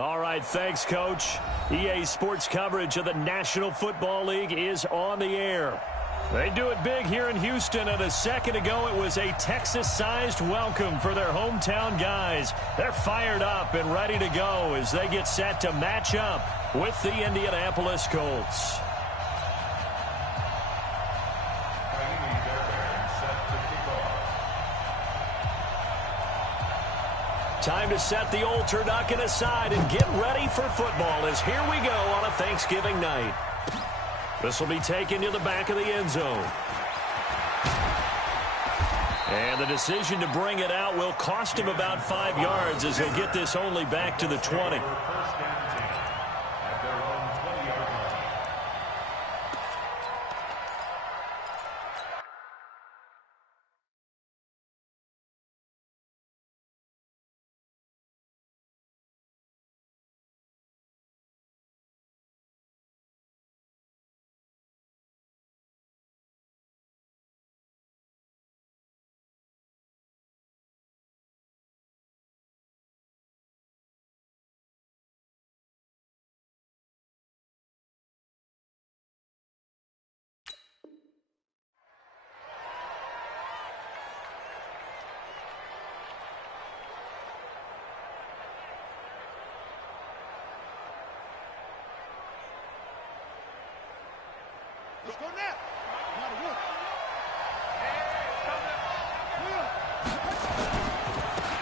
All right, thanks, Coach. EA Sports coverage of the National Football League is on the air. They do it big here in Houston, and a second ago it was a Texas-sized welcome for their hometown guys. They're fired up and ready to go as they get set to match up with the Indianapolis Colts. Time to set the old turducken aside and get ready for football as here we go on a Thanksgiving night. This will be taken to the back of the end zone. And the decision to bring it out will cost him about 5 yards as he'll get this only back to the 20.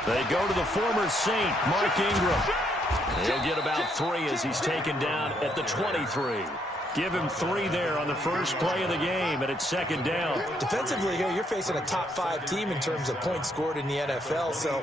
They go to the former Saint, Mark Ingram. He'll get about 3 as he's taken down at the 23. Give him 3 there on the first play of the game, and it's second down. Defensively here, you're facing a top-5 team in terms of points scored in the NFL. So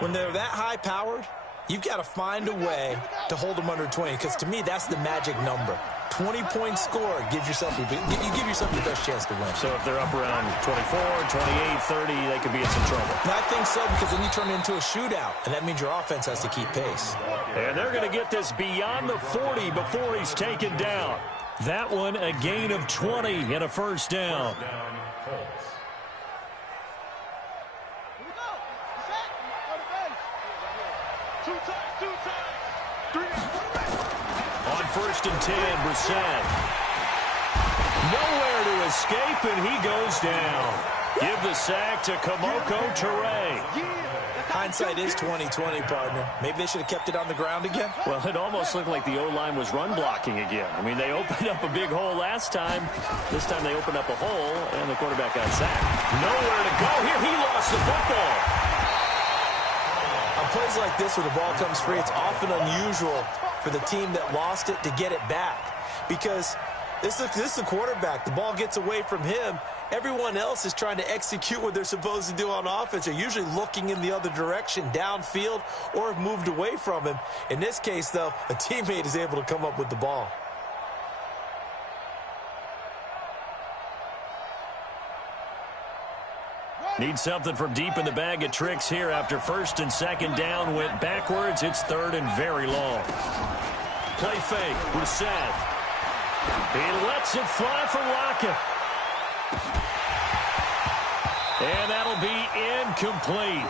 when they're that high-powered, you've got to find a way to hold them under 20, because to me, that's the magic number. 20-point score, you give yourself your best chance to win. So if they're up around 24, 28, 30, they could be in some trouble. I think so, because then you turn it into a shootout, and that means your offense has to keep pace. And they're going to get this beyond the 40 before he's taken down. That one, a gain of 20 and a first down. On first and 10, Brissett. Nowhere to escape, and he goes down. Give the sack to Kamoko Toure. Hindsight is 20/20, partner. Maybe they should have kept it on the ground again. Well, it almost looked like the O-line was run blocking again. I mean, they opened up a big hole last time. This time they opened up a hole, and the quarterback got sacked. Nowhere to go. Here, he lost the football. On plays like this where the ball comes free, it's often unusual for the team that lost it to get it back, because this is the quarterback. The ball gets away from him. Everyone else is trying to execute what they're supposed to do on offense. They're usually looking in the other direction, downfield, or have moved away from him. In this case, though, a teammate is able to come up with the ball. Need something from deep in the bag of tricks here after first and second down went backwards. It's third and very long. Play fake. Brissett. He lets it fly for Lockett. And that'll be incomplete.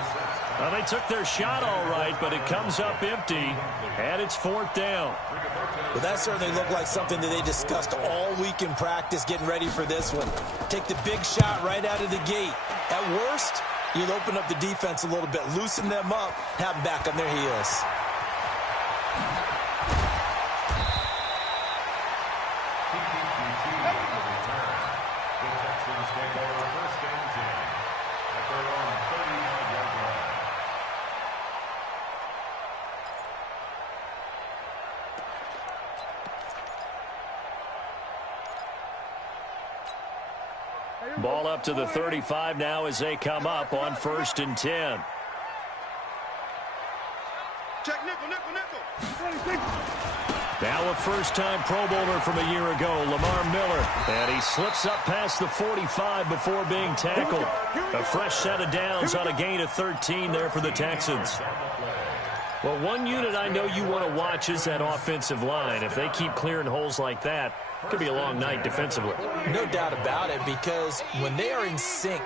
Well, they took their shot all right, but it comes up empty, and it's fourth down. Well, that certainly looked like something that they discussed all week in practice, getting ready for this one. Take the big shot right out of the gate. At worst, you'll open up the defense a little bit, loosen them up, have them back on their heels. Ball up to the 35 now as they come up on first and 10. Check nickel. Now a first-time Pro Bowler from a year ago, Lamar Miller. And he slips up past the 45 before being tackled. A fresh set of downs on a gain of 13 there for the Texans. Well, one unit I know you want to watch is that offensive line. If they keep clearing holes like that, it could be a long night defensively. No doubt about it, because when they are in sync,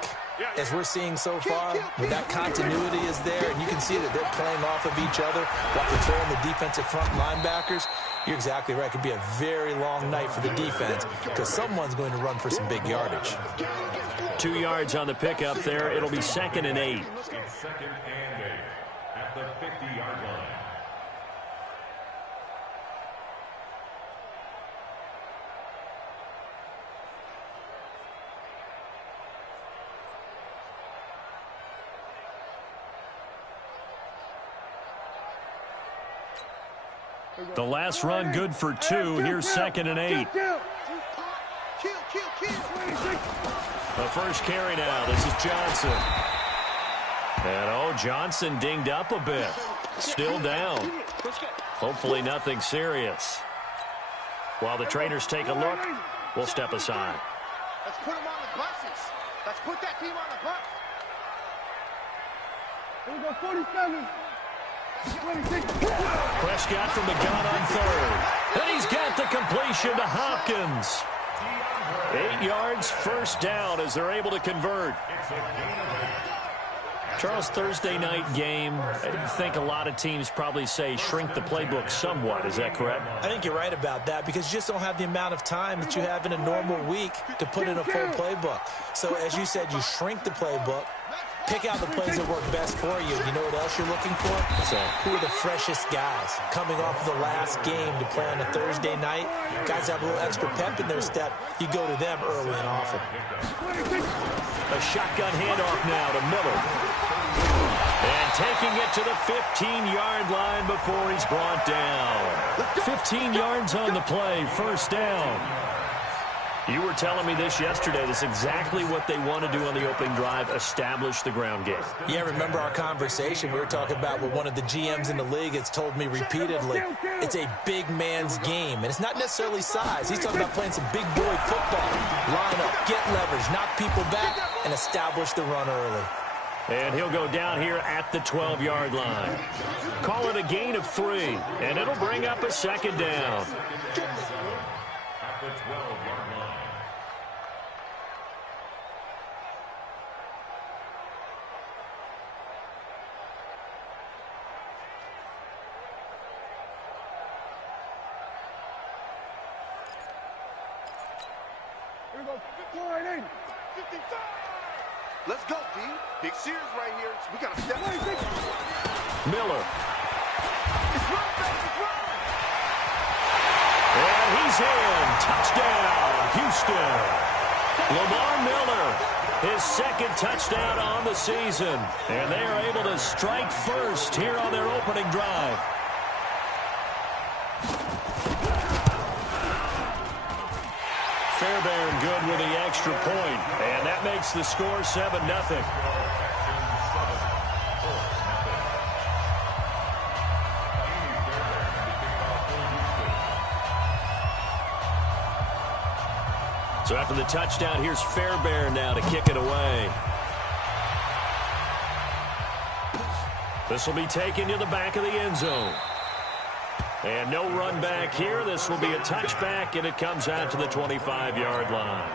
as we're seeing so far, when that continuity is there, and you can see that they're playing off of each other while controlling the defensive front linebackers, you're exactly right. It could be a very long night for the defense because someone's going to run for some big yardage. 2 yards on the pickup there. It'll be 2nd and 8. It's 2nd and 8 at the 50-yard line. The last run good for 2. Here's 2nd and 8. The first carry now. This is Johnson. And, Johnson dinged up a bit. Still down. Hopefully nothing serious. While the trainers take a look, we'll step aside. Let's put them on the buses. Let's put that team on the bus. Here we go, 47. Prescott from the gun on 3rd. And he's got the completion to Hopkins. 8 yards, first down as they're able to convert. Charles, Thursday night game, I think a lot of teams probably say shrink the playbook somewhat. Is that correct? I think you're right about that because you just don't have the amount of time that you have in a normal week to put in a full playbook. So, as you said, you shrink the playbook. Pick out the plays that work best for you. You know what else you're looking for? So, who are the freshest guys coming off the last game to play on a Thursday night? Guys have a little extra pep in their step. You go to them early and often. A shotgun handoff now to Miller. And taking it to the 15-yard line before he's brought down. 15 yards on the play, first down. You were telling me this yesterday. This is exactly what they want to do on the opening drive, establish the ground game. Yeah, remember our conversation? We were talking about what one of the GMs in the league has told me repeatedly. It's a big man's game, and it's not necessarily size. He's talking about playing some big boy football. Line up, get leverage, knock people back, and establish the run early. And he'll go down here at the 12-yard line. Call it a gain of 3, and it'll bring up a 2nd down. At the 12-yard line. Here we go, 54. Let's go, D. Big Sears right here. We got to step. Miller. It's run, baby, it's run. And he's in. Touchdown, Houston. Lamar Miller, his 2nd touchdown on the season. And they are able to strike first here on their opening drive. Fairbairn good with the extra point, and that makes the score 7-0. So after the touchdown, here's Fairbairn now to kick it away. This will be taken to the back of the end zone. And no run back here. This will be a touchback, and it comes out to the 25-yard line.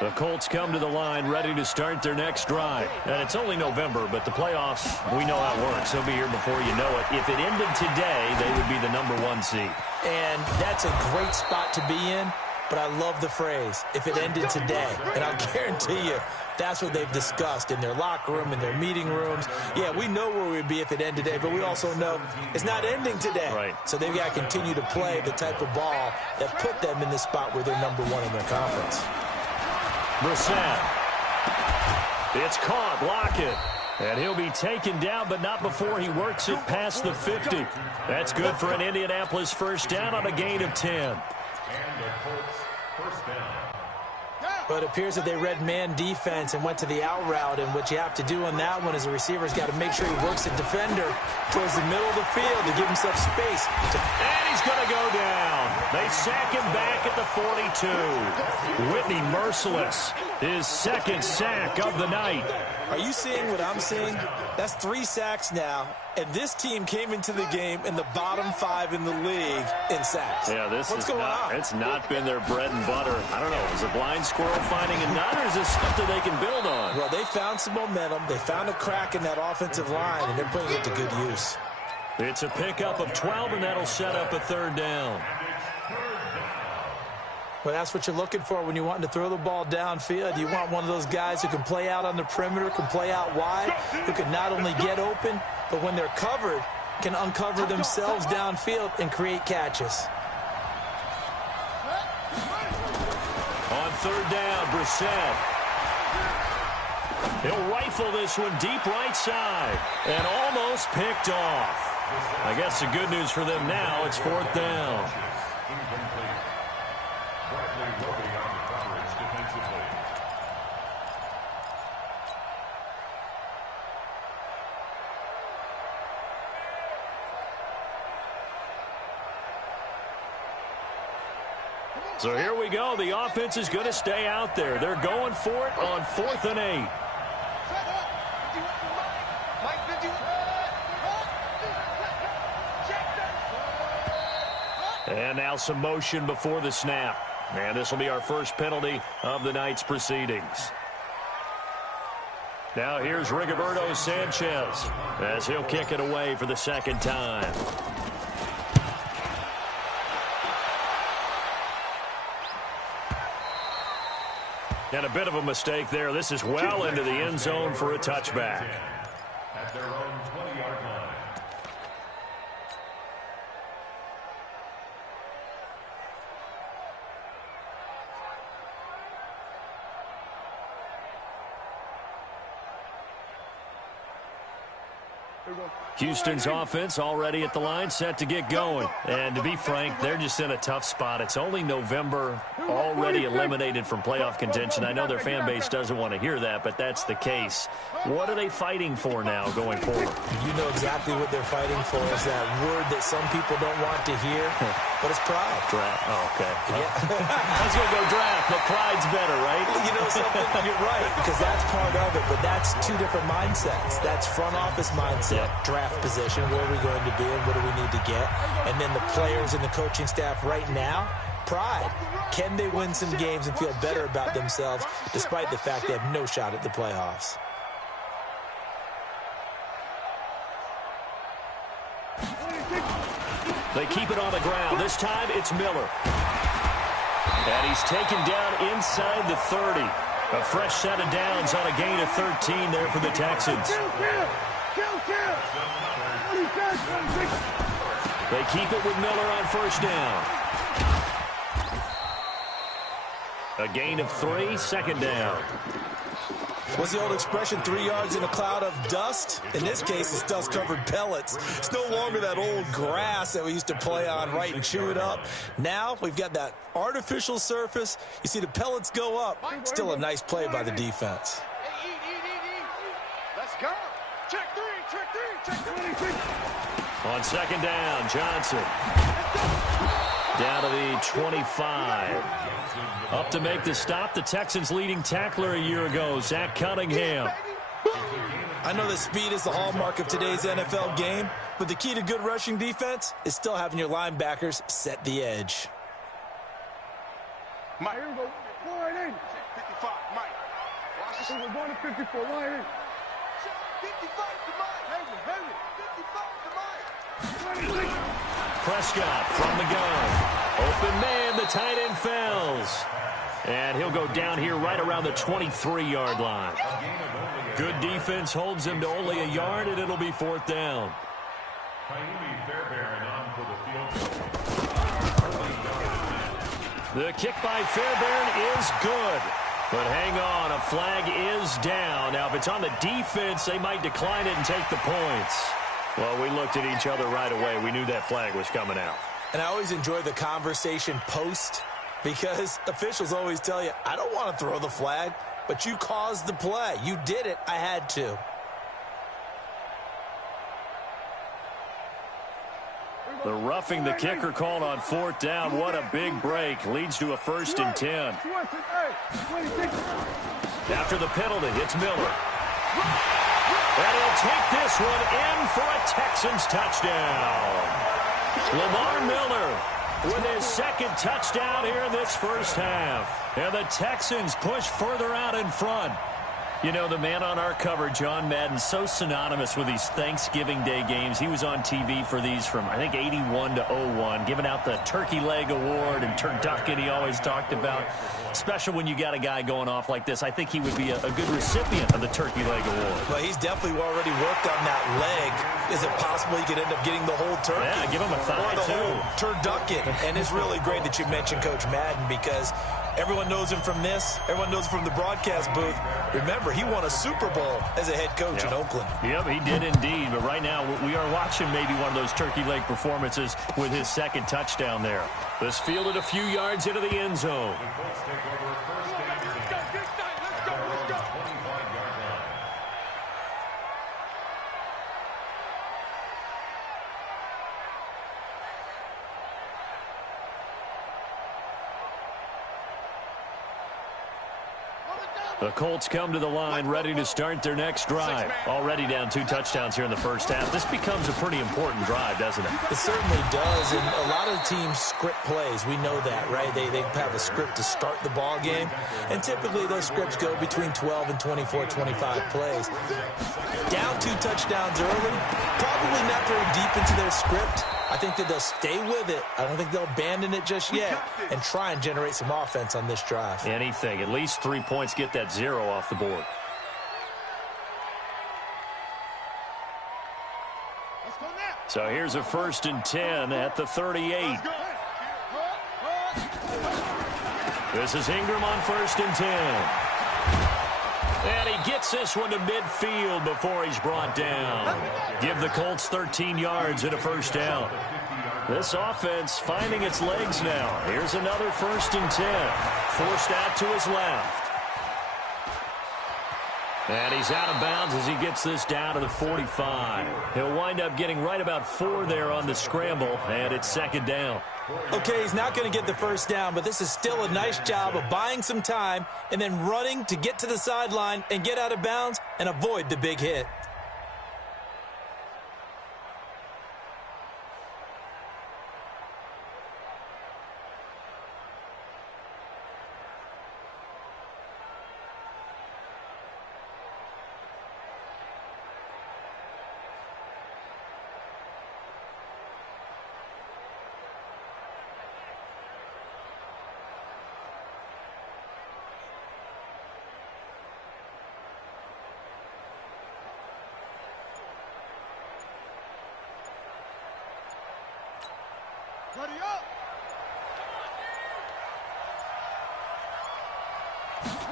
The Colts come to the line ready to start their next drive. And it's only November, but the playoffs, we know how it works. They'll be here before you know it. If it ended today, they would be the #1 seed. And that's a great spot to be in, but I love the phrase, if it ended today. And I'll guarantee you, that's what they've discussed in their locker room, in their meeting rooms. Yeah, we know where we'd be if it ended today, but we also know it's not ending today. Right. So they've got to continue to play the type of ball that put them in the spot where they're #1 in their conference. Brissett. It's caught. Lockett. And he'll be taken down, but not before he works it past the 50. That's good for an Indianapolis first down on a gain of 10. And the Colts first down. But it appears that they read man defense and went to the out route, and what you have to do on that one is the receiver's got to make sure he works the defender towards the middle of the field to give himself space. And he's going to go down. They sack him back at the 42. Whitney merciless. His second sack of the night. Are you seeing what I'm seeing? That's 3 sacks now, and this team came into the game in the bottom 5 in the league in sacks. Yeah, What's going on? It's not been their bread and butter. I don't know. Is a blind squirrel finding a nut, or is this stuff that they can build on? Well, they found some momentum. They found a crack in that offensive line, and they're putting it to good use. It's a pickup of 12, and that'll set up a 3rd down. Well, that's what you're looking for when you're wanting to throw the ball downfield. You want one of those guys who can play out on the perimeter, can play out wide, who can not only get open, but when they're covered, can uncover themselves downfield and create catches. On 3rd down, Brissett. He'll rifle this one deep right side and almost picked off. I guess the good news for them now, it's 4th down. So here we go. The offense is going to stay out there. They're going for it on 4th and 8. And now some motion before the snap. And this will be our first penalty of the night's proceedings. Now here's Rigoberto Sanchez as he'll kick it away for the 2nd time. And a bit of a mistake there. This is well into the end zone for a touchback. At their own 20-yard line. Houston's offense already at the line, set to get going. And to be frank, they're just in a tough spot. It's only November, already eliminated from playoff contention. I know their fan base doesn't want to hear that, but that's the case. What are they fighting for now going forward? You know exactly what they're fighting for. Is that word that some people don't want to hear, but it's pride. Draft. Oh, okay. Yeah. I was going to go draft, but pride's better, right? You know something? You're right, because that's part of it, but that's 2 different mindsets. That's front office mindset, draft position, where are we going to be and what do we need to get? And then the players and the coaching staff right now, pride. Can they win some games and feel better about themselves despite the fact they have no shot at the playoffs? They keep it on the ground. This time it's Miller. And he's taken down inside the 30. A fresh set of downs on a gain of 13 there for the Texans. They keep it with Miller on 1st down. A gain of 3, 2nd down. What's the old expression, 3 yards in a cloud of dust? In this case, it's dust-covered pellets. It's no longer that old grass that we used to play on, right, and chew it up. Now we've got that artificial surface. You see the pellets go up. Still a nice play by the defense. Let's go. Check 3, check 3, check 3. On 2nd down, Johnson. Down to the 25. Up to make the stop, the Texans' leading tackler a year ago, Zach Cunningham. I know that speed is the hallmark of today's NFL game, but the key to good rushing defense is still having your linebackers set the edge. Mike, here we go. Go right in. 55, Mike. Watch this. We're going to 54, right in. 55 to Mike. Heavy. 55 to Mike. Prescott from the gun. Open man, the tight end fells. And he'll go down here right around the 23-yard line. Good defense holds him to only a yard, and it'll be 4th down. The kick by Fairbairn is good. But hang on, a flag is down. Now, if it's on the defense, they might decline it and take the points. Well, we looked at each other right away. We knew that flag was coming out. And I always enjoy the conversation post because officials always tell you, I don't want to throw the flag, but you caused the play. You did it. I had to. The roughing the kicker called on 4th down. What a big break. Leads to a 1st and 10. After the penalty, it's Miller. And he'll take this one in for a Texans touchdown. Lamar Miller with his 2nd touchdown here in this first half. And the Texans push further out in front. You know, the man on our cover, John Madden, so synonymous with these Thanksgiving Day games. He was on TV for these from, I think, 81 to 01, giving out the Turkey Leg Award and turducken he always talked about. Special when you got a guy going off like this. I think he would be a good recipient of the Turkey Leg Award. Well, he's definitely already worked on that leg. Is it possible he could end up getting the whole turkey? Yeah, give him a thigh, or the too. whole turducken. And it's really great that you mentioned Coach Madden because everyone knows him from this. Everyone knows him from the broadcast booth. Remember, he won a Super Bowl as a head coach in Oakland. Yep, he did indeed. But right now, we are watching maybe one of those turkey leg performances with his 2nd touchdown there. This fielded a few yards into the end zone. The Colts come to the line ready to start their next drive. Already down 2 touchdowns here in the first half. This becomes a pretty important drive, doesn't it? It certainly does, and a lot of teams script plays. We know that, right? They have a script to start the ball game, and typically those scripts go between 12 and 24, 25 plays. Down 2 touchdowns early, probably not very deep into their script. I think that they'll stay with it. I don't think they'll abandon it just yet and try and generate some offense on this drive. Anything. At least 3 points, get that 0 off the board. So here's a 1st and 10 at the 38. This is Ingram on 1st and 10. And he gets this one to midfield before he's brought down. Give the Colts 13 yards and a 1st down. This offense finding its legs now. Here's another 1st and 10. Forced out to his left. And he's out of bounds as he gets this down to the 45. He'll wind up getting right about 4 there on the scramble, and it's 2nd down. Okay, he's not going to get the 1st down, but this is still a nice job of buying some time and then running to get to the sideline and get out of bounds and avoid the big hit.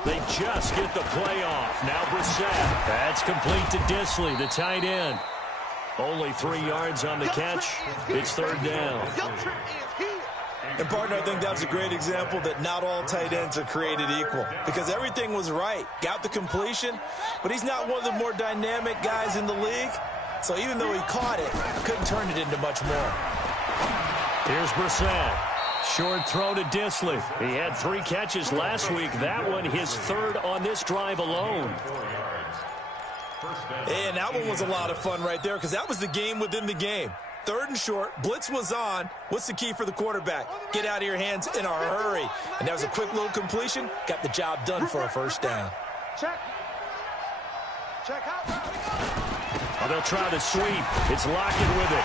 They just get the play off. Now Brissett. That's complete to Disley, the tight end. Only 3 yards on the catch. It's 3rd down. And, partner, I think that's a great example that not all tight ends are created equal because everything was right. Got the completion, but he's not one of the more dynamic guys in the league. So even though he caught it, couldn't turn it into much more. Here's Brissett. Short throw to Disley. He had 3 catches last week. That one his 3rd on this drive alone. And that one was a lot of fun right there because that was the game within the game. 3rd and short. Blitz was on. What's the key for the quarterback? Get out of your hands in a hurry. And that was a quick little completion. Got the job done for a 1st down. Check. Check out. Oh, they'll try to sweep. It's Lockett with it.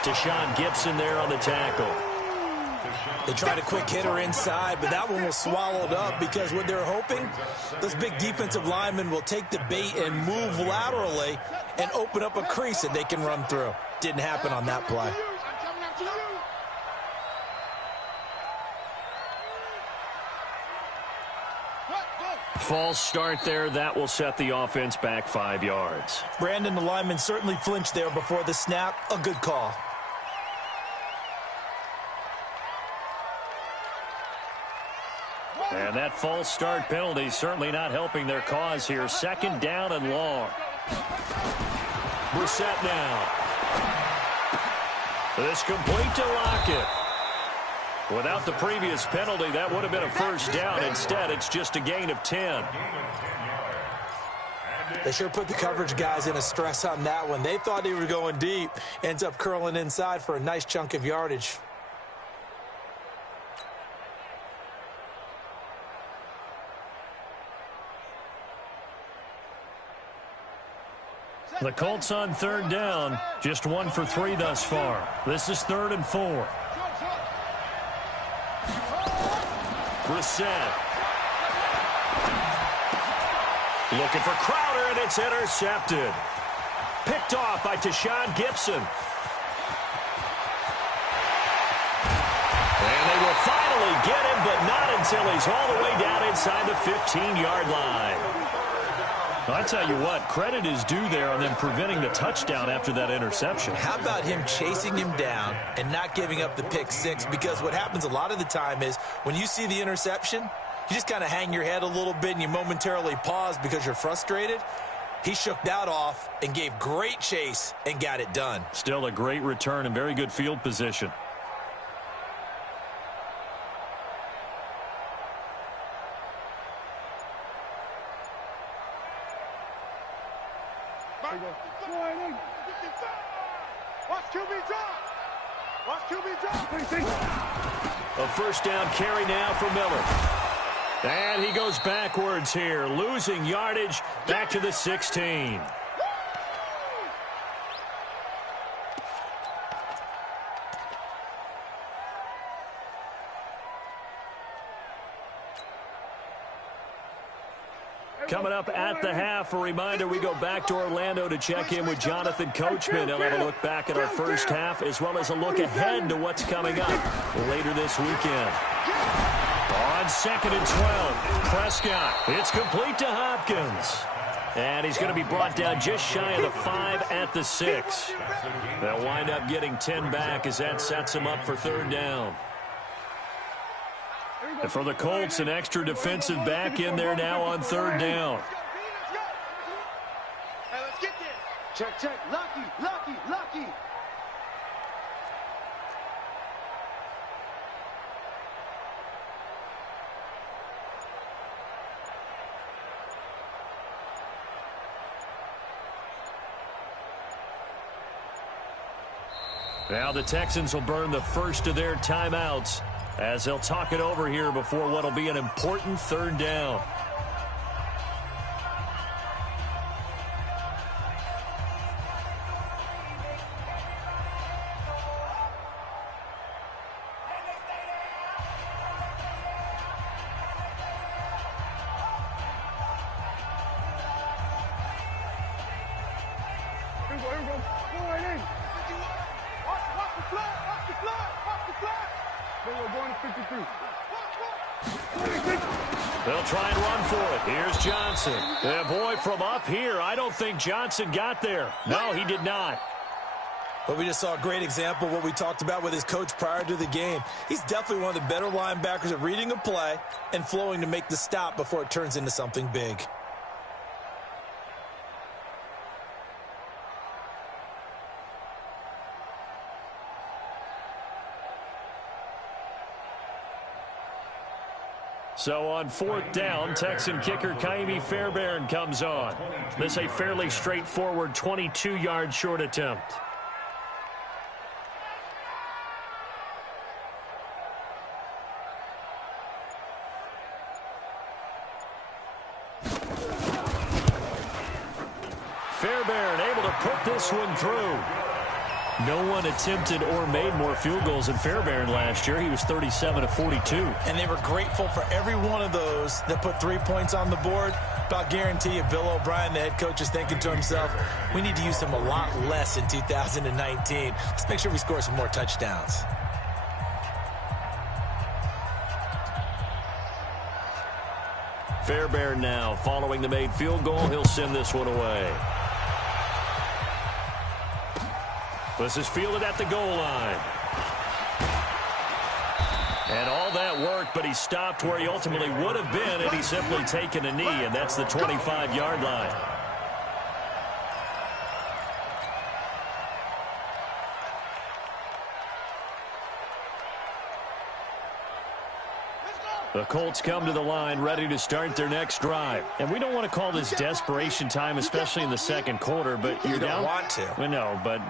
Deshaun Gibson there on the tackle. They tried a quick hitter inside, but that one was swallowed up because what they're hoping, those big defensive linemen will take the bait and move laterally and open up a crease that they can run through. Didn't happen on that play. False start there. That will set the offense back 5 yards. Brandon, the lineman, certainly flinched there before the snap. A good call. And that false start penalty certainly not helping their cause here. 2nd down and long. Brissett now. This complete to Lockett. Without the previous penalty, that would have been a first down. Instead, it's just a gain of 10. They sure put the coverage guys in a stress on that one. They thought they were going deep. Ends up curling inside for a nice chunk of yardage. The Colts on third down, just 1 for 3 thus far. This is 3rd and 4. Brissett. Looking for Crowder, and it's intercepted. Picked off by Tashawn Gibson. And they will finally get him, but not until he's all the way down inside the 15-yard line. I tell you what, credit is due there on them preventing the touchdown after that interception. How about him chasing him down and not giving up the pick six? Because what happens a lot of the time is when you see the interception, you just kind of hang your head a little bit and you momentarily pause because you're frustrated. He shook that off and gave great chase and got it done. Still a great return and very good field position. Watch QB drop. Watch QB drop. A first down carry now for Miller. And he goes backwards here, losing yardage back to the 16. Coming up at the half, a reminder, we go back to Orlando to check in with Jonathan Coachman. He'll have a look back at our first half as well as a look ahead to what's coming up later this weekend. On 2nd and 12, Prescott. It's complete to Hopkins. And he's going to be brought down just shy of the 5 at the 6. They'll wind up getting 10 back as that sets him up for 3rd down. And for the Colts, an extra defensive back in there now on 3rd down. Hey, let's get this. Check. Lucky. Now the Texans will burn the first of their timeouts as they'll talk it over here before what will be an important 3rd down. They'll try and run for it. Here's Johnson. Yeah, boy, from up here, I don't think Johnson got there. No, he did not. But we just saw a great example of what we talked about with his coach prior to the game. He's definitely one of the better linebackers at reading a play and flowing to make the stop before it turns into something big. So on 4th down, Texan kicker Kaimi Fairbairn comes on. This a fairly straightforward 22-yard short attempt. Fairbairn able to put this one through. No one attempted or made more field goals than Fairbairn last year. He was 37 of 42. And they were grateful for every one of those that put 3 points on the board. But I'll guarantee you, Bill O'Brien, the head coach, is thinking to himself, we need to use him a lot less in 2019. Let's make sure we score some more touchdowns. Fairbairn now following the made field goal. He'll send this one away. This is fielded at the goal line. And all that worked, but he stopped where he ultimately would have been had he simply taken a knee, and that's the 25-yard line. The Colts come to the line ready to start their next drive. And we don't want to call this desperation time, especially in the second quarter, but you're down. You don't want to. Well, no, but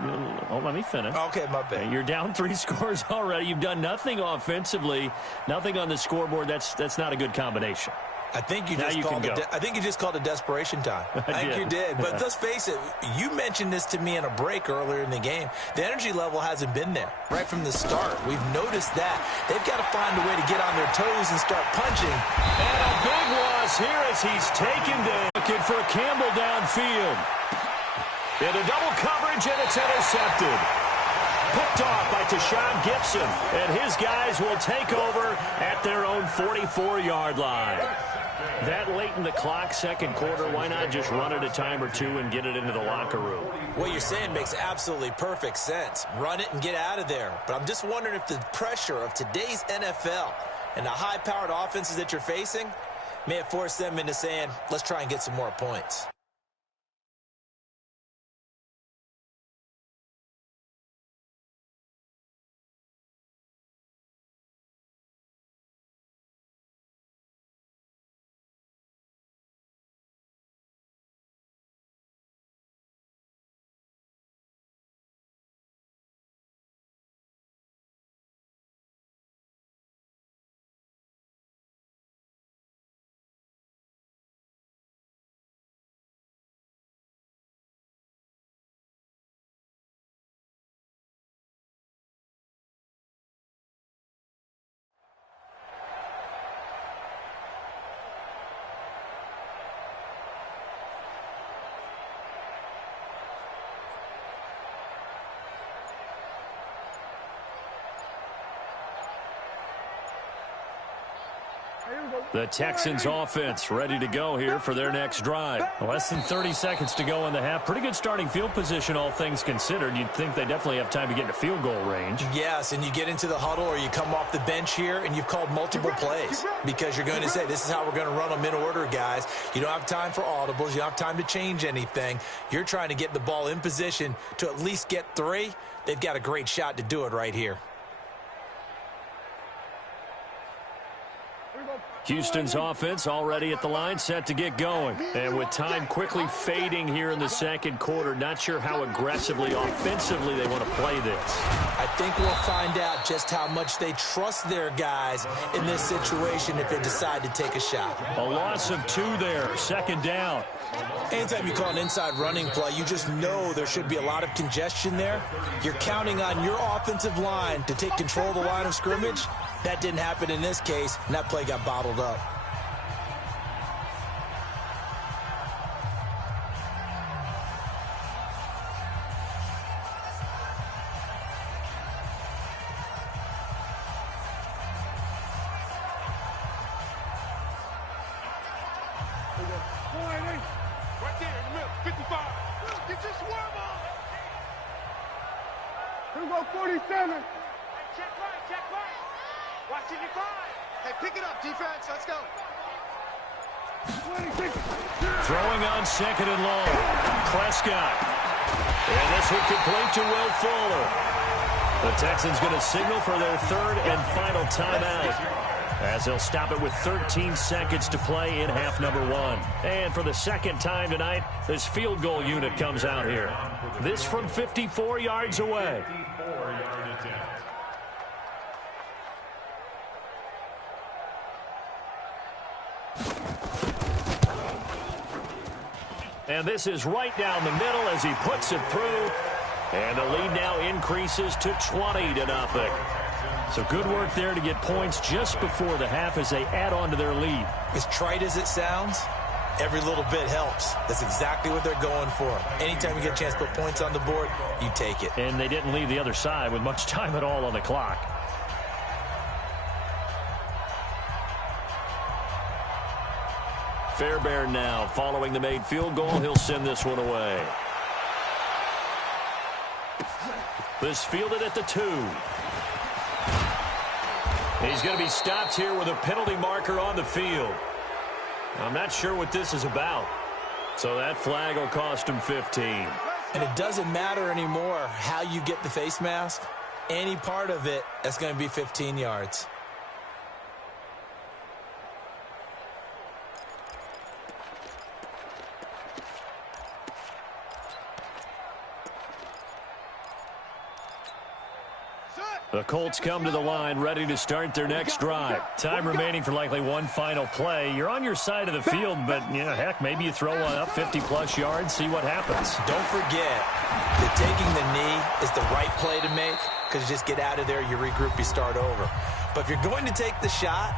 let me finish. Okay, my bad. You're down 3 scores already. You've done nothing offensively, nothing on the scoreboard. That's not a good combination. I think you just called it desperation time. I think you did. But let's face it, you mentioned this to me in a break earlier in the game. The energy level hasn't been there right from the start. We've noticed that. They've got to find a way to get on their toes and start punching. And a big loss here as he's taken down. Looking for Campbell downfield. Into double coverage, and it's intercepted. Picked off by Tashawn Gibson. And his guys will take over at their own 44-yard line. That late in the clock, second quarter, why not just run it a time or two and get it into the locker room? What you're saying makes absolutely perfect sense. Run it and get out of there. But I'm just wondering if the pressure of today's NFL and the high-powered offenses that you're facing may have forced them into saying, let's try and get some more points. The Texans offense ready to go here for their next drive. Less than 30 seconds to go in the half. Pretty good starting field position, all things considered. You'd think they definitely have time to get into field goal range. Yes, and you get into the huddle or you come off the bench here and you've called multiple plays because you're going to say, this is how we're going to run them in order, guys. You don't have time for audibles. You don't have time to change anything. You're trying to get the ball in position to at least get 3. They've got a great shot to do it right here. Houston's offense already at the line, set to get going. And with time quickly fading here in the second quarter, not sure how aggressively, offensively they want to play this. I think we'll find out just how much they trust their guys in this situation if they decide to take a shot. A loss of 2 there, second down. Anytime you call an inside running play, you just know there should be a lot of congestion there. You're counting on your offensive line to take control of the line of scrimmage. That didn't happen in this case, and that play got bottled up. Right there in the middle, 55. Get your swerve on. Here we go, 47. Hey, check right. Watch it, you find. Hey, pick it up, defense. Let's go. Throwing on second and long. Prescott. And this will complete to Will Fuller. The Texans going to signal for their third and final timeout, as they'll stop it with 13 seconds to play in half number 1. And for the second time tonight, this field goal unit comes out here. This from 54 yards away. And this is right down the middle as he puts it through. And the lead now increases to 20-0. So good work there to get points just before the half as they add on to their lead. As trite as it sounds, every little bit helps. That's exactly what they're going for. Anytime you get a chance to put points on the board, you take it. And they didn't leave the other side with much time at all on the clock. Fairbairn now following the made field goal. He'll send this one away. This fielded at the 2. He's going to be stopped here with a penalty marker on the field. I'm not sure what this is about. So that flag will cost him 15. And it doesn't matter anymore how you get the face mask. Any part of it, that's going to be 15 yards. The Colts come to the line ready to start their next drive. Time remaining for likely one final play. You're on your side of the field, but, heck, maybe you throw one up 50-plus yards, see what happens. Don't forget that taking the knee is the right play to make because you just get out of there, you regroup, you start over. But if you're going to take the shot,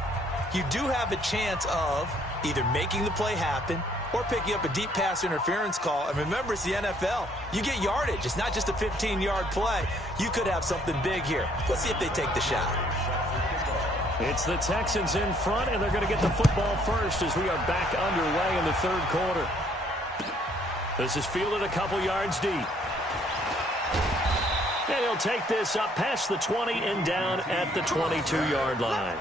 you do have a chance of either making the play happen or picking up a deep pass interference call. And remember, it's the NFL. You get yardage. It's not just a 15-yard play. You could have something big here. Let's see if they take the shot. It's the Texans in front, and they're going to get the football first as we are back underway in the third quarter. This is fielded a couple yards deep. And he'll take this up past the 20 and down at the 22-yard line.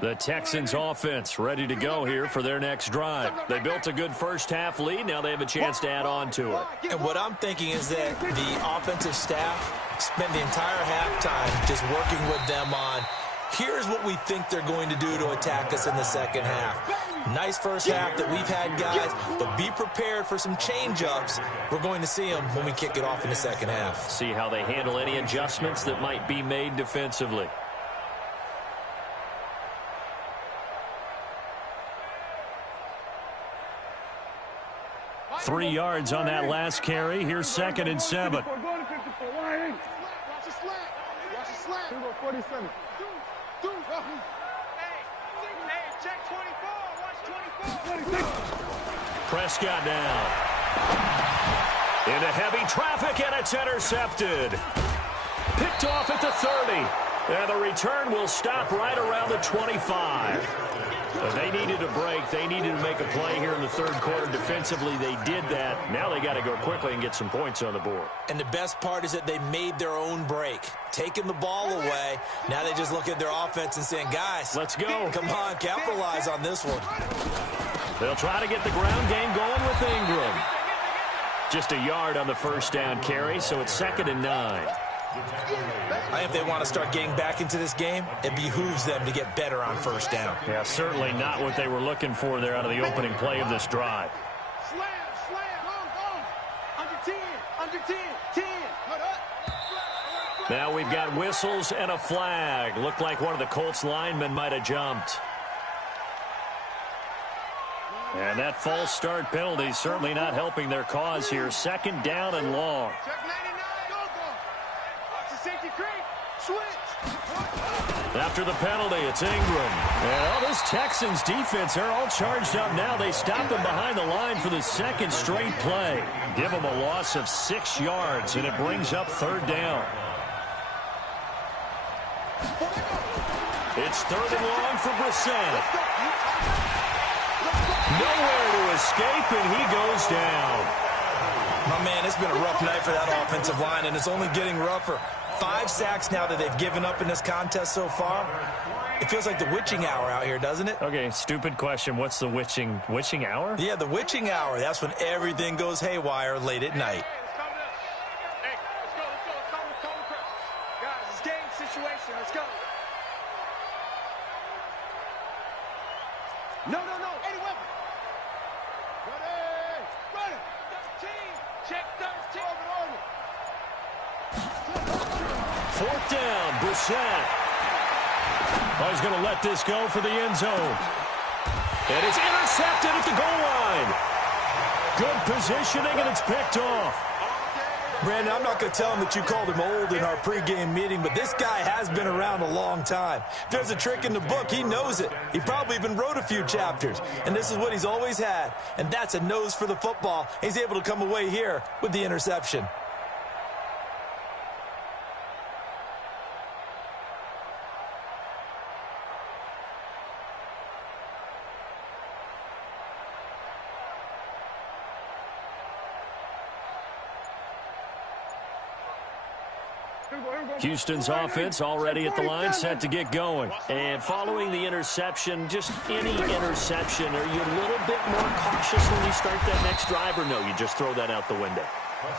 The Texans offense ready to go here for their next drive. They built a good first-half lead. Now they have a chance to add on to it. And what I'm thinking is that the offensive staff spent the entire halftime just working with them on, here's what we think they're going to do to attack us in the second half. Nice first half that we've had, guys, but be prepared for some change-ups. We're going to see them when we kick it off in the second half. See how they handle any adjustments that might be made defensively. Three yards on that last carry. Here's 2nd and 7. Prescott down. Into heavy traffic, and it's intercepted. Picked off at the 30. And the return will stop right around the 25. But they needed a break. They needed to make a play here in the third quarter. Defensively, they did that. Now they got to go quickly and get some points on the board. And the best part is that they made their own break. Taking the ball away. Now they just look at their offense and saying, guys, let's go. Come on, capitalize on this one. They'll try to get the ground game going with Ingram. Just a yard on the first down carry, so it's 2nd and 9. I think if they want to start getting back into this game, it behooves them to get better on first down. Yeah, certainly not what they were looking for there out of the opening play of this drive. Slam, under 10, under 10, 10. Now we've got whistles and a flag. Looked like one of the Colts linemen might have jumped. And that false start penalty certainly not helping their cause here. 2nd down and long. After the penalty, it's Ingram. And this Texans defense, they're all charged up now. They stopped them behind the line for the second straight play. Give them a loss of 6 yards, and it brings up 3rd down. It's 3rd and long for Brissett. Nowhere to escape, and he goes down. My man, it's been a rough night for that offensive line, and it's only getting rougher. 5 sacks now that they've given up in this contest so far. It feels like the witching hour out here, doesn't it? Okay, stupid question. What's the witching hour? Yeah, the witching hour. That's when everything goes haywire late at night. Hey, let's go. Guys, it's game situation. Let's go. No. Any weapon. Ready. 13. Check 13. Over. 4th down, Brissett. He's going to let this go for the end zone. And it's intercepted at the goal line. Good positioning, and it's picked off. Brandon, I'm not going to tell him that you called him old in our pregame meeting, but this guy has been around a long time. If there's a trick in the book, he knows it. He probably even wrote a few chapters, and this is what he's always had, and that's a nose for the football. He's able to come away here with the interception. Houston's offense already at the line, set to get going. And following the interception, just any interception, are you a little bit more cautious when you start that next drive, or no, you just throw that out the window?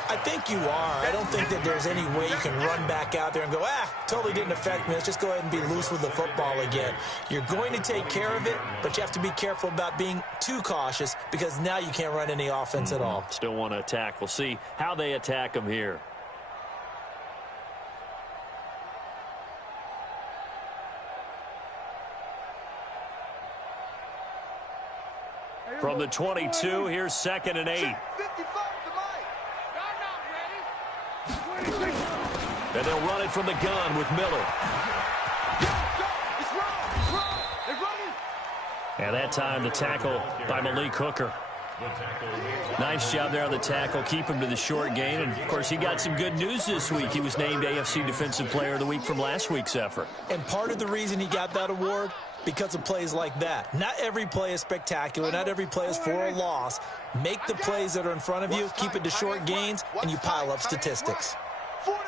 I think you are. I don't think that there's any way you can run back out there and go, totally didn't affect me. Let's just go ahead and be loose with the football again. You're going to take care of it, but you have to be careful about being too cautious because now you can't run any offense at all. Still want to attack. We'll see how they attack them here. From the 22, here's 2nd and 8. And they'll run it from the gun with Miller. And that time, the tackle by Malik Hooker. Nice job there on the tackle. Keep him to the short gain. And, of course, he got some good news this week. He was named AFC Defensive Player of the Week from last week's effort. And part of the reason he got that award, because of plays like that. Not every play is spectacular. Not every play is for a loss. Make the plays that are in front of you, keep it to short gains, and you pile up statistics. 4 down.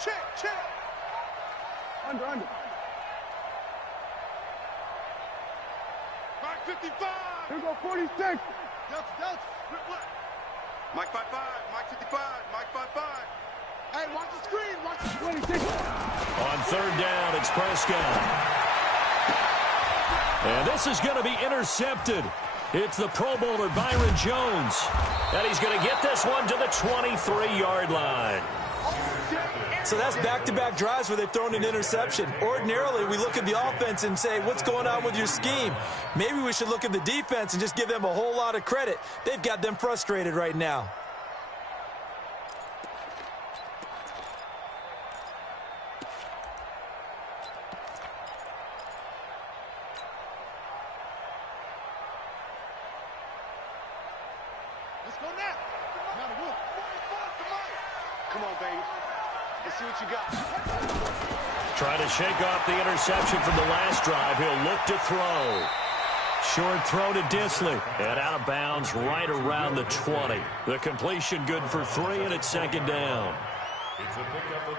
Check. Under. Mike 55. Here we go, 46. Delta. Mike 55. Mike 55. Mike 55. Hey, watch the screen. Watch the 26. On 3rd down, it's Prescott. And this is going to be intercepted. It's the Pro Bowler Byron Jones. And he's going to get this one to the 23-yard line. So that's back-to-back drives where they've thrown an interception. Ordinarily, we look at the offense and say, what's going on with your scheme? Maybe we should look at the defense and just give them a whole lot of credit. They've got them frustrated right now. Let's go now. Come on, baby. Let's see what you got. Trying to shake off the interception from the last drive. He'll look to throw. Short throw to Disley. And out of bounds right around the 20. The completion good for 3, and it's 2nd down. It's a pickup of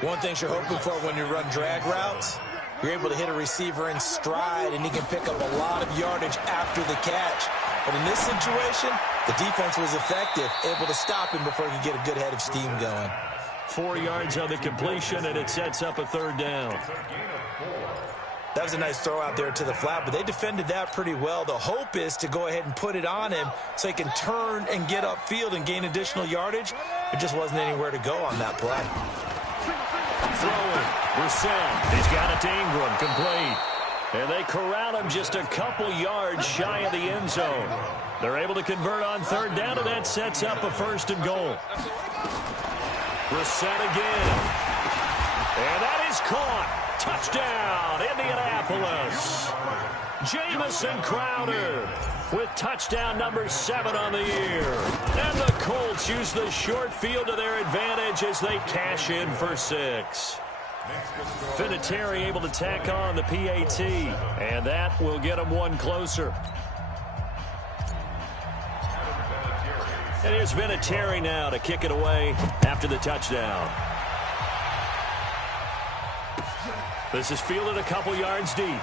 3. One thing you're hoping for when you run drag routes, you're able to hit a receiver in stride, and he can pick up a lot of yardage after the catch. But in this situation, the defense was effective, able to stop him before he could get a good head of steam going. 4 yards on the completion, and it sets up a 3rd down. That was a nice throw out there to the flat, but they defended that pretty well. The hope is to go ahead and put it on him so he can turn and get upfield and gain additional yardage. It just wasn't anywhere to go on that play. Throwing. Brissett. He's got it to Ingram. Complete. And they corral him just a couple yards shy of the end zone. They're able to convert on 3rd down, and that sets up a 1st and goal. Brissett again. And that is caught. Touchdown, Indianapolis. Jamison Crowder with touchdown number 7 on the year. And the Colts use the short field to their advantage as they cash in for 6. Vinatieri able to tack on the PAT, and that will get them one closer. And here's Vinatieri now to kick it away after the touchdown. This is fielded a couple yards deep.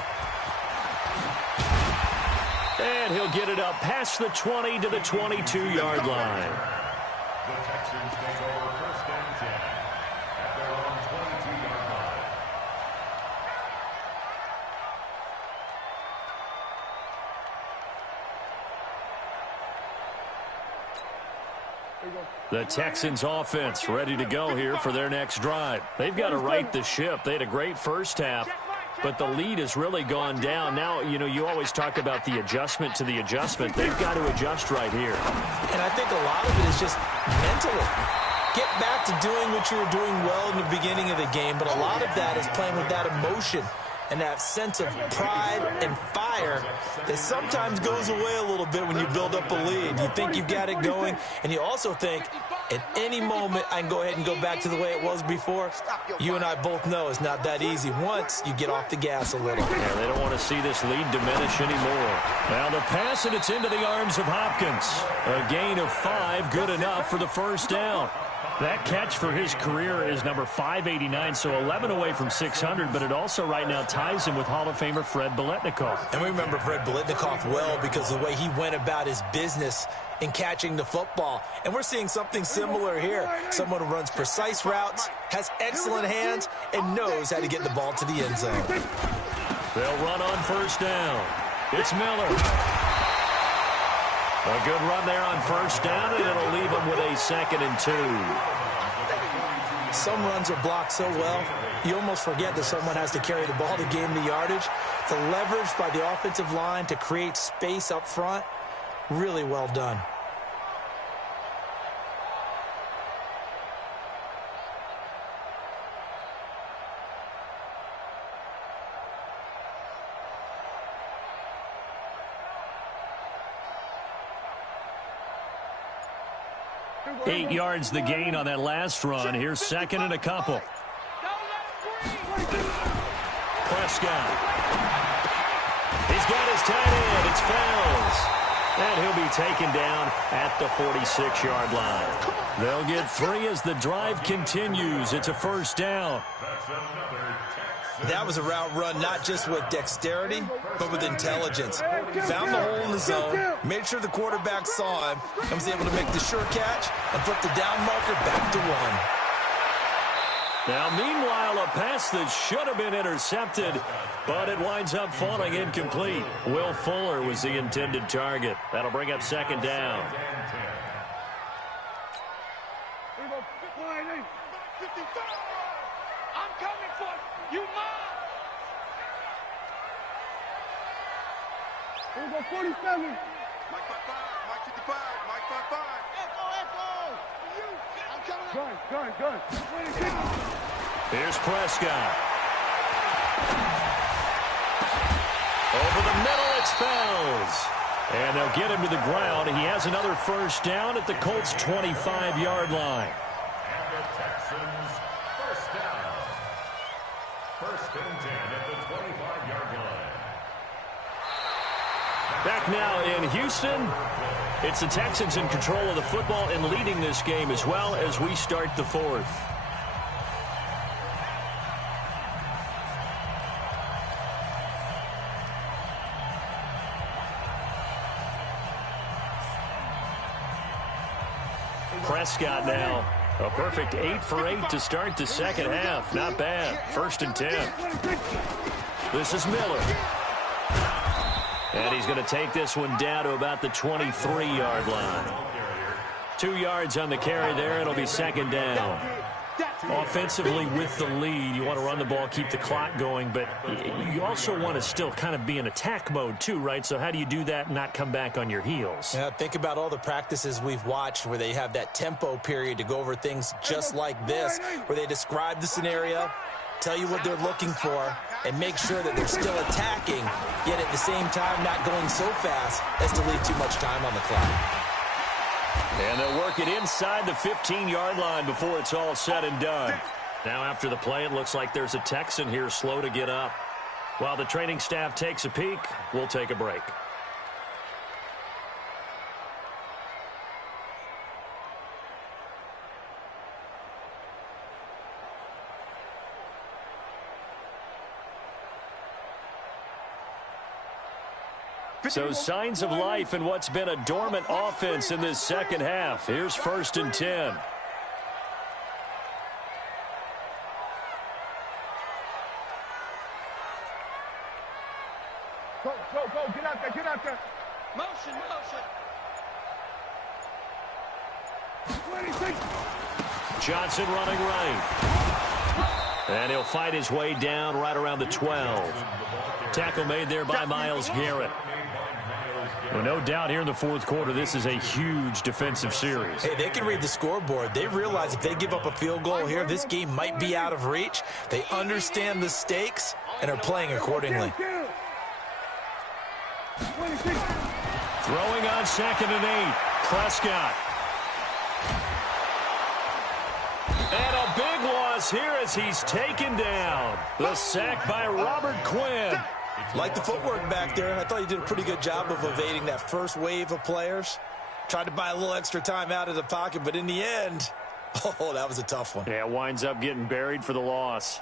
And he'll get it up past the 20 to the 22-yard line. The Texans take over 1st and 10 at their own 22-yard line. The Texans offense ready to go here for their next drive. They've got to right the ship. They had a great first half, but the lead has really gone down. Now, you always talk about the adjustment to the adjustment. They've got to adjust right here. And I think a lot of it is just mentally. get back to doing what you were doing well in the beginning of the game, but a lot of that is playing with that emotion and that sense of pride and fire that sometimes goes away a little bit when you build up a lead. You think you've got it going, and you also think at any moment I can go ahead and go back to the way it was before. You and I both know it's not that easy once you get off the gas a little. Yeah, they don't want to see this lead diminish anymore. Now the pass, and it's into the arms of Hopkins. A gain of 5, good enough for the first down. That catch for his career is number 589, so 11 away from 600, but it also right now ties him with Hall of Famer Fred Biletnikoff. And we remember Fred Biletnikoff well because of the way he went about his business in catching the football. And we're seeing something similar here. Someone who runs precise routes, has excellent hands, and knows how to get the ball to the end zone. They'll run on first down. It's Miller. A good run there on first down, and it'll leave them with a 2nd and 2. Some runs are blocked so well, you almost forget that someone has to carry the ball to gain the yardage. The leverage by the offensive line to create space up front, really well done. Eight yards the gain on that last run. Here's 2nd and a couple. Prescott. He's got his tight end. It's Fells. And he'll be taken down at the 46-yard line. They'll get 3 as the drive continues. It's a first down. That was a route run not just with dexterity, but with intelligence. Found the hole in the zone, made sure the quarterback saw him, and was able to make the sure catch and flip the down marker back to 1. Now, meanwhile, a pass that should have been intercepted, but it winds up falling incomplete. Will Fuller was the intended target. That'll bring up 2nd down. I'm coming for you, mom. Here we go, 47. Mike 55, Mike 55, Mike 55. Echo. I'm coming. Good. Here's Prescott. Over the middle, it's Fells. And they'll get him to the ground. He has another first down at the Colts' 25-yard line. And the Texans, first down. 1st and 10 at the 25-yard line. Back now in Houston. It's the Texans in control of the football and leading this game as well as we start the 4th. Prescott now. A perfect 8 for 8 to start the second half. Not bad. 1st and 10. This is Miller. And he's going to take this one down to about the 23-yard line. 2 yards on the carry there. It'll be 2nd down. Offensively with the lead, you want to run the ball, keep the clock going, but you also want to still kind of be in attack mode too, right? So how do you do that and not come back on your heels? Yeah, think about all the practices we've watched where they have that tempo period to go over things just like this, where they describe the scenario, tell you what they're looking for, and make sure that they're still attacking, yet at the same time not going so fast as to leave too much time on the clock. And they'll work it inside the 15-yard line before it's all said and done. Now after the play, it looks like there's a Texan here slow to get up. While the training staff takes a peek, we'll take a break. So signs of life in what's been a dormant offense in this second half. Here's 1st and 10. Go. Get out there. Motion. 26. Johnson running right. And he'll fight his way down right around the 12. Tackle made there by Myles Garrett. Well, no doubt here in the fourth quarter, this is a huge defensive series. Hey, they can read the scoreboard. They realize if they give up a field goal here, this game might be out of reach. They understand the stakes and are playing accordingly. Throwing on 2nd and 8. Prescott. And a big loss here as he's taken down. The sack by Robert Quinn. Like the footwork back there. I thought he did a pretty good job of evading that first wave of players. Tried to buy a little extra time out of the pocket, but in the end, oh, that was a tough one. Yeah, winds up getting buried for the loss.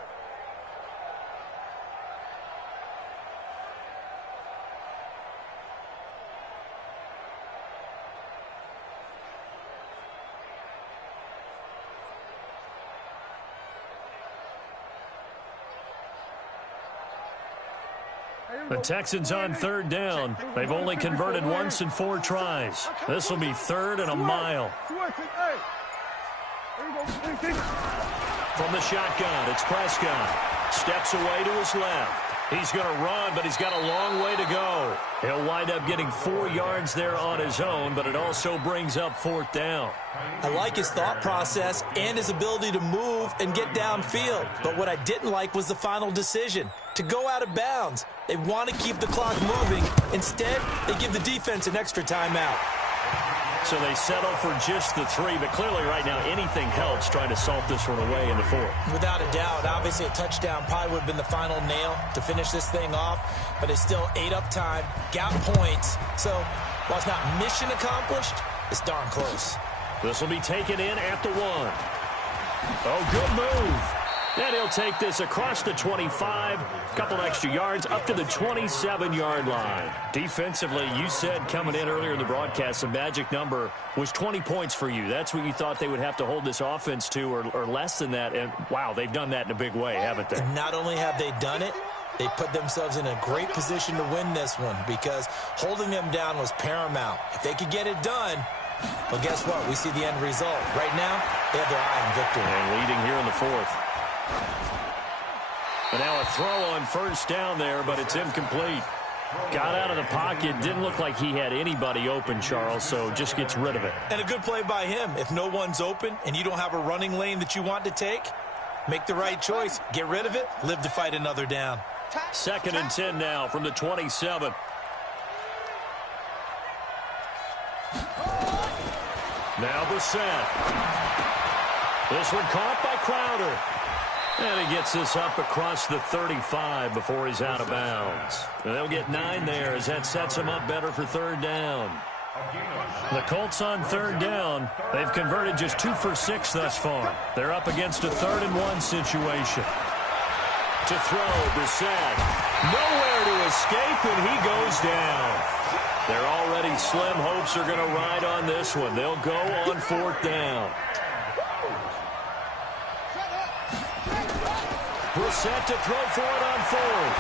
The Texans on 3rd down. They've only converted once in 4 tries. This will be 3rd and a mile. From the shotgun, it's Prescott. Steps away to his left. He's going to run, but he's got a long way to go. He'll wind up getting 4 yards there on his own, but it also brings up 4th down. I like his thought process and his ability to move and get downfield. But what I didn't like was the final decision, to go out of bounds. They want to keep the clock moving. Instead, they give the defense an extra timeout. So they settle for just the 3, but clearly right now anything helps trying to salt this one away in the 4th. Without a doubt, obviously a touchdown probably would have been the final nail to finish this thing off, but it's still ate up time, got points. So while it's not mission accomplished, it's darn close. This will be taken in at the 1. Oh, good move. And he'll take this across the 25, a couple extra yards, up to the 27-yard line. Defensively, you said coming in earlier in the broadcast, the magic number was 20 points for you. That's what you thought they would have to hold this offense to, or less than that. And, wow, they've done that in a big way, haven't they? And not only have they done it, they put themselves in a great position to win this one because holding them down was paramount. If they could get it done, well, guess what? We see the end result. Right now, they have their eye on victory. And leading here in the 4th. And now a throw on 1st down there, but it's incomplete. Got out of the pocket. Didn't look like he had anybody open, Charles, so just gets rid of it. And a good play by him. If no one's open and you don't have a running lane that you want to take, make the right choice. Get rid of it. Live to fight another down. 2nd and 10 now from the 27. Now Brissett. This one caught by Crowder. And he gets this up across the 35 before he's out of bounds. And they'll get 9 there as that sets them up better for 3rd down. The Colts on 3rd down. They've converted just 2 for 6 thus far. They're up against a 3rd and 1 situation. To throw, Brissett. Nowhere to escape, and he goes down. Their already slim hopes are going to ride on this one. They'll go on 4th down. Brissett to throw for it on 4th.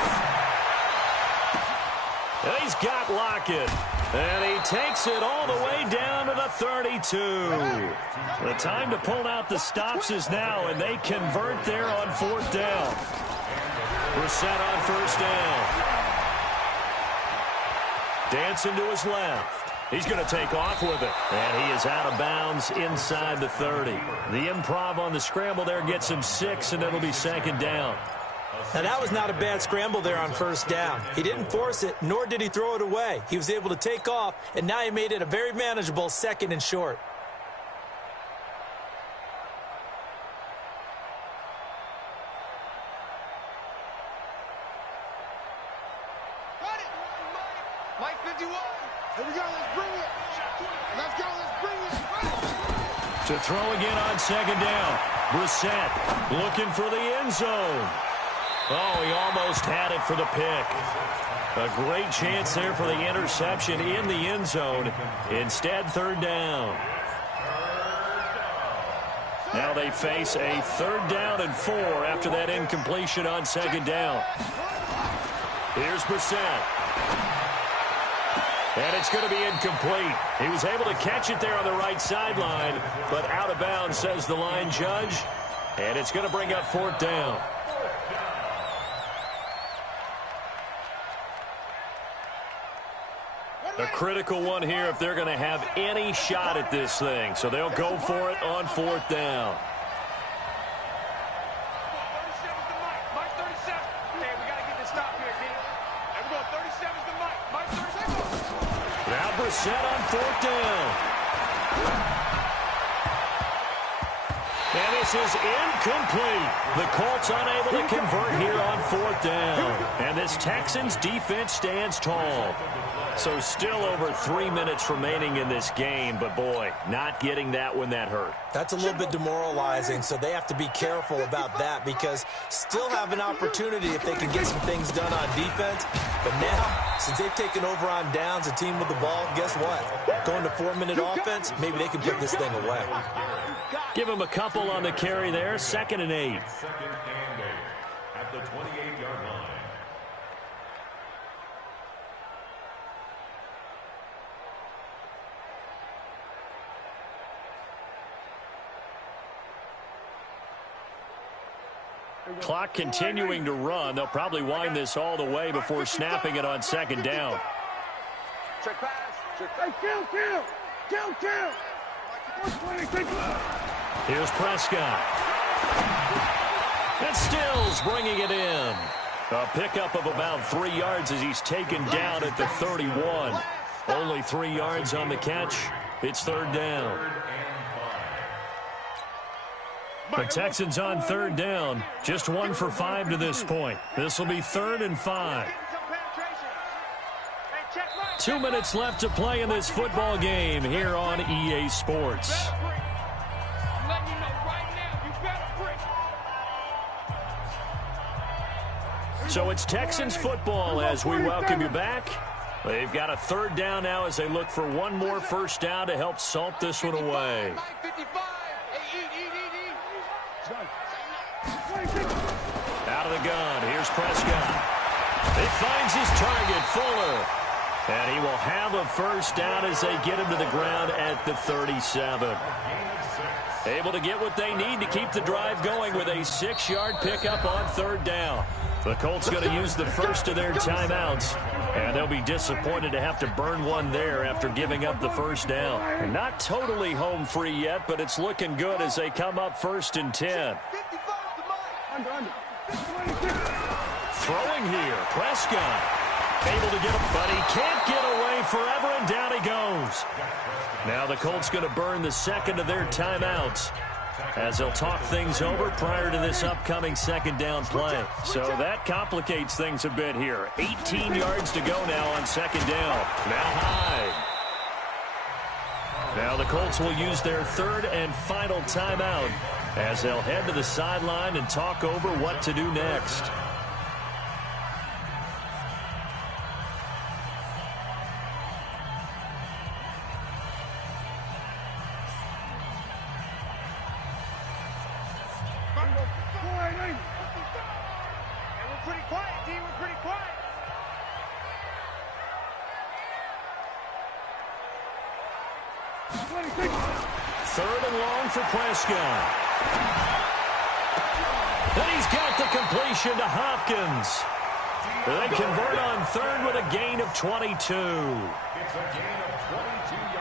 And he's got Lockett. And he takes it all the way down to the 32. The time to pull out the stops is now, and they convert there on 4th down. Brissett on 1st down. Dancing to his left. He's going to take off with it. And he is out of bounds inside the 30. The improv on the scramble there gets him 6, and it'll be 2nd down. Now, that was not a bad scramble there on 1st down. He didn't force it, nor did he throw it away. He was able to take off, and now he made it a very manageable 2nd and short. Mike 51. Here we go. Let's bring it. Let's go. Let's bring it. To throw again on 2nd down. Brissett looking for the end zone. Oh, he almost had it for the pick. A great chance there for the interception in the end zone. Instead, 3rd down. Now they face a 3rd down and 4 after that incompletion on 2nd down. Here's Brissett. And it's going to be incomplete. He was able to catch it there on the right sideline, but out of bounds, says the line judge. And it's going to bring up 4th down. Ready? A critical one here if they're going to have any shot at this thing. So they'll go for it on 4th down. Now Brissett on 4th down. And this is incomplete. The Colts unable to convert here on 4th down. And this Texans defense stands tall. So still over 3 minutes remaining in this game. But, boy, not getting that when that hurt. That's a little bit demoralizing, so they have to be careful about that because still have an opportunity if they can get some things done on defense. But now, since they've taken over on downs, a team with the ball, guess what? Going to 4-minute offense, maybe they can put this thing away. Give him a couple on the carry there. 2nd and 8. 2nd and 8 at the 28-yard line. Clock continuing to run. They'll probably wind this all the way before snapping it on 2nd down. Check pass. Check pass. Kill. Here's Prescott. And Stills bringing it in. A pickup of about 3 yards as he's taken down at the 31. Only 3 yards on the catch. It's 3rd down. The Texans on 3rd down. Just 1 for 5 to this point. This will be 3rd and 5. 2 minutes left to play in this football game here on EA Sports. So it's Texans football as we welcome you back. They've got a 3rd down now as they look for one more 1st down to help salt this one away. Out of the gun. Here's Prescott. It finds his target, Fuller. And he will have a 1st down as they get him to the ground at the 37. Able to get what they need to keep the drive going with a 6-yard pickup on 3rd down. The Colts going to use the first of their timeouts, and they'll be disappointed to have to burn one there after giving up the 1st down. And not totally home free yet, but it's looking good as they come up 1st and 10. Throwing here, Prescott. Able to get him, but he can't get away forever, and down he goes. Now the Colts going to burn the 2nd of their timeouts as they'll talk things over prior to this upcoming 2nd down play. So that complicates things a bit here. 18 yards to go now on 2nd down. Now Hyde. Now the Colts will use their 3rd and final timeout as they'll head to the sideline and talk over what to do next. Third and long for Prescott. And he's got the completion to Hopkins. They convert on 3rd with a gain of 22.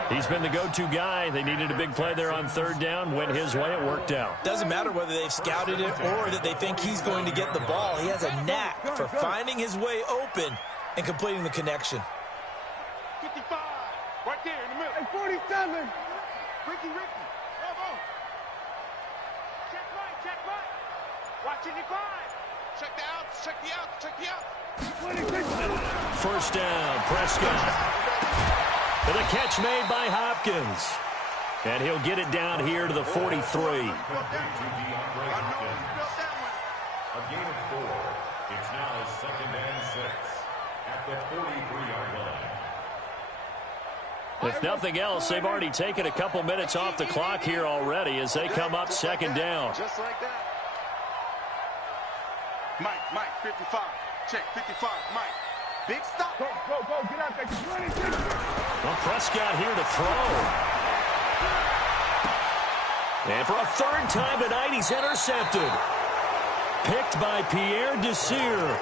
He's been the go-to guy. They needed a big play there on 3rd down. Went his way. It worked out. Doesn't matter whether they've scouted it or that they think he's going to get the ball. He has a knack for finding his way open and completing the connection. 55. Right there in the middle. Hey, 47. Ricky. Bravo. Check right. Watching the grind. Check the outs. Check the outs. 1st down, Prescott. And a catch made by Hopkins. And he'll get it down here to the 43. A gain of 4. It's now 2nd and 6 at the 43-yard line. If nothing else, they've already taken a couple minutes off the clock here already as they come up 2nd down. Just like that. Mike, 55. Check, 55, Mike. Big stop. Go, get out there. 26. Well, Prescott here to throw. And for a 3rd time tonight, he's intercepted. Picked by Pierre Desir.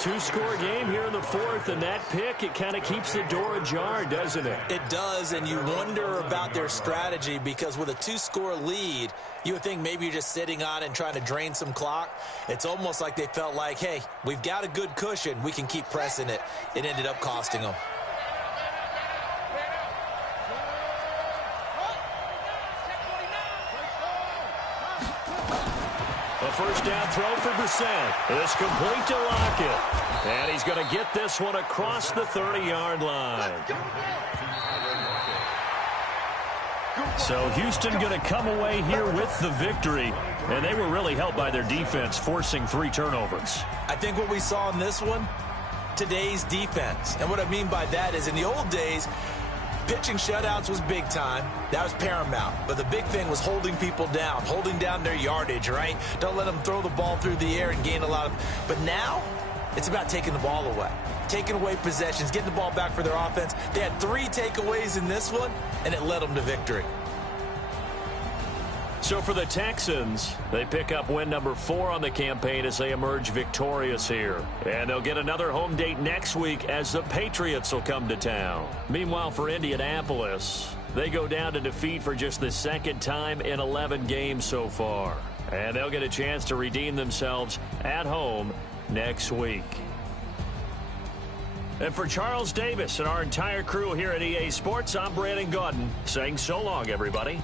Two-score game here in the fourth, and that pick, it kind of keeps the door ajar, doesn't it? It does, and you wonder about their strategy because with a two-score lead, you would think maybe you're just sitting on it and trying to drain some clock. It's almost like they felt like, hey, we've got a good cushion. We can keep pressing it. It ended up costing them. A first down throw for Brissett. It's complete to Lockett. And he's going to get this one across the 30-yard line. So Houston going to come away here with the victory. And they were really helped by their defense, forcing 3 turnovers. I think what we saw in this one, today's defense. And what I mean by that is in the old days, pitching shutouts was big time. That was paramount. But the big thing was holding people down, holding down their yardage, right? Don't let them throw the ball through the air and gain a lot of... But now, it's about taking the ball away. Taking away possessions, getting the ball back for their offense. They had 3 takeaways in this one, and it led them to victory. So for the Texans, they pick up win number 4 on the campaign as they emerge victorious here. And they'll get another home date next week as the Patriots will come to town. Meanwhile, for Indianapolis, they go down to defeat for just the 2nd time in 11 games so far. And they'll get a chance to redeem themselves at home next week. And for Charles Davis and our entire crew here at EA Sports, I'm Brandon Gaudin saying so long, everybody.